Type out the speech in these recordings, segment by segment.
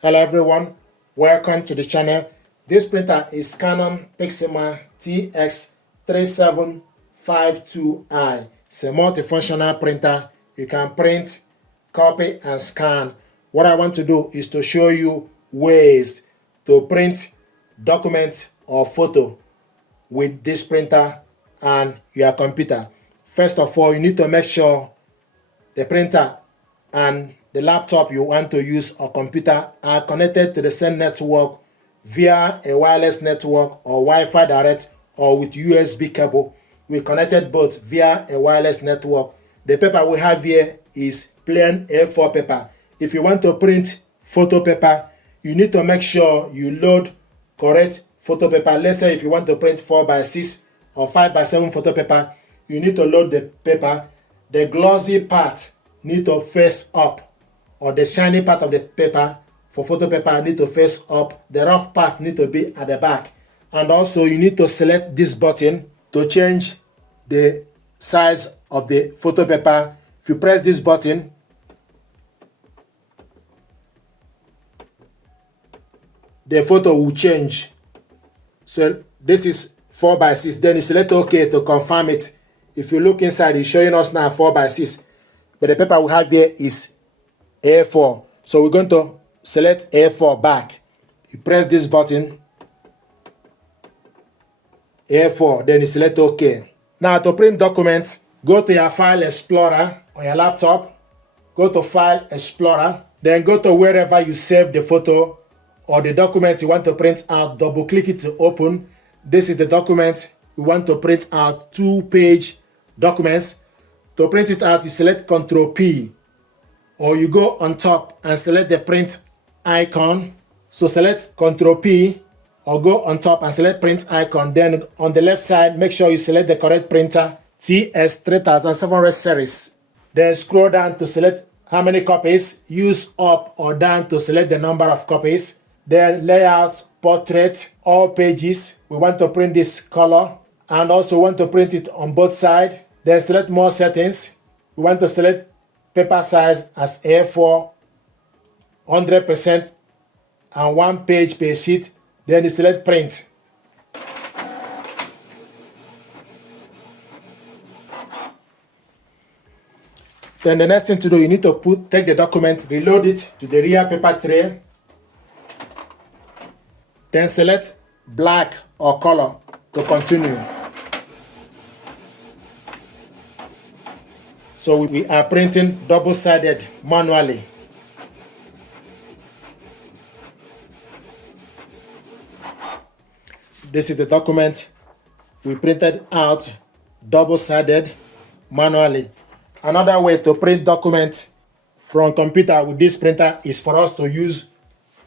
Hello everyone, welcome to the channel. This printer is Canon Pixma TS3752i. It's a multifunctional printer. You can print, copy and scan. What I want to do is to show you ways to print document or photo with this printer and your computer. First of all, you need to make sure the printer and the laptop you want to use or computer are connected to the same network via a wireless network or Wi-Fi direct or with USB cable. We connected both via a wireless network. The paper we have here is plain A4 paper. If you want to print photo paper, you need to make sure you load correct photo paper. Let's say if you want to print 4x6 or 5x7 photo paper, you need to load the paper. The glossy part need to face up, or the shiny part of the paper for photo paper need to face up. The rough part need to be at the back. And also you need to select this button to change the size of the photo paper. If you press this button, the photo will change. So this is 4x6. Then you select OK to confirm it. If you look inside, it's showing us now 4x6. But the paper we have here is A4. So we're going to select A4 back. You press this button, A4, then you select OK. Now to print documents, go to your File Explorer on your laptop. Go to File Explorer. Then go to wherever you save the photo or the document you want to print out. Double click it to open. This is the document we want to print out, 2-page documents. To print it out, you select Ctrl P, or you go on top and select the print icon. So select Ctrl P or go on top and select print icon. Then on the left side, make sure you select the correct printer, TS3752 series. Then scroll down to select how many copies. Use up or down to select the number of copies. Then layout, portrait, all pages. We want to print this color and also want to print it on both sides. Then select more settings. We want to select paper size as A4, 100% and 1 page per sheet. Then you select print. Then the next thing to do, you need to take the document, reload it to the rear paper tray. Then select black or color to continue. So we are printing double-sided manually. This is the document we printed out double-sided manually. Another way to print documents from computer with this printer is for us to use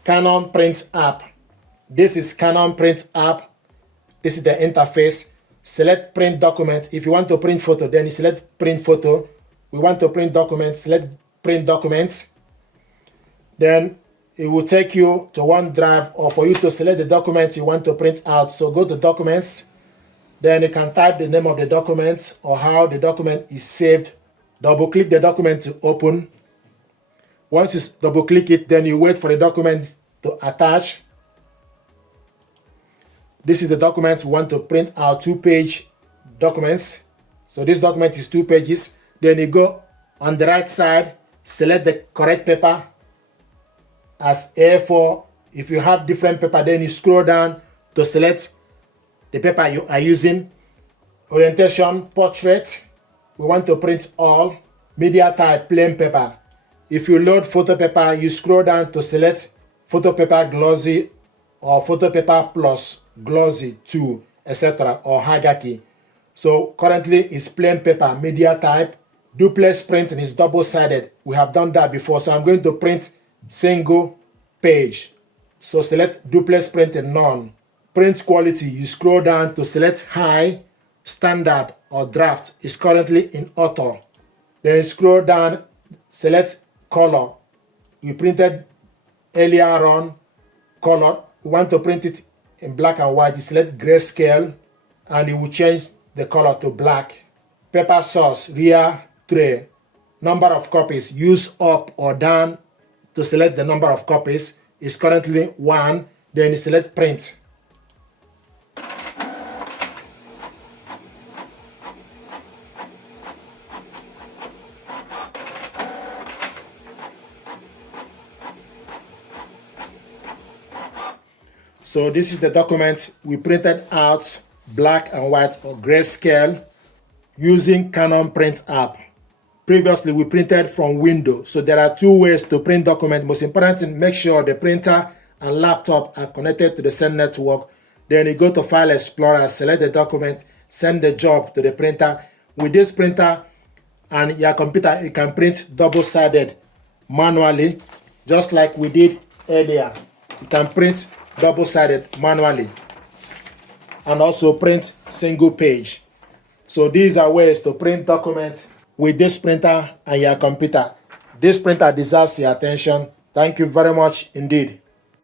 Canon Print app. This is Canon Print app. This is the interface. Select print document. If you want to print photo, then you select print photo. We want to print documents, select print documents. Then it will take you to OneDrive or for you to select the document you want to print out. So go to documents. Then you can type the name of the document or how the document is saved. Double click the document to open. Once you double click it, then you wait for the document to attach. This is the document we want to print out, 2-page documents. So this document is 2 pages. Then you go on the right side, select the correct paper as A4. If you have different paper, then you scroll down to select the paper you are using. Orientation, portrait. We want to print all. Media type, plain paper. If you load photo paper, you scroll down to select photo paper glossy or photo paper plus glossy 2, etc. or hagaki. So currently it's plain paper, media type. Duplex printing is double-sided. We have done that before, so I'm going to print single page. So select duplex printing, none. Print quality, you scroll down to select high, standard or draft. Is currently in auto. Then scroll down, select color. We printed earlier on color. We want to print it in black and white. You select grayscale and it will change the color to black. Paper source, rear tray. Number of copies, use up or down to select the number of copies. is currently 1, then you select print. So this is the document we printed out, black and white or grayscale, using Canon Print app. Previously, we printed from Windows. So there are 2 ways to print document. Most important, make sure the printer and laptop are connected to the same network. Then you go to File Explorer, select the document, send the job to the printer. With this printer and your computer, you can print double-sided manually, just like we did earlier. You can print double-sided manually and also print single page. So these are ways to print documents with this printer and your computer. This printer deserves your attention. Thank you very much indeed.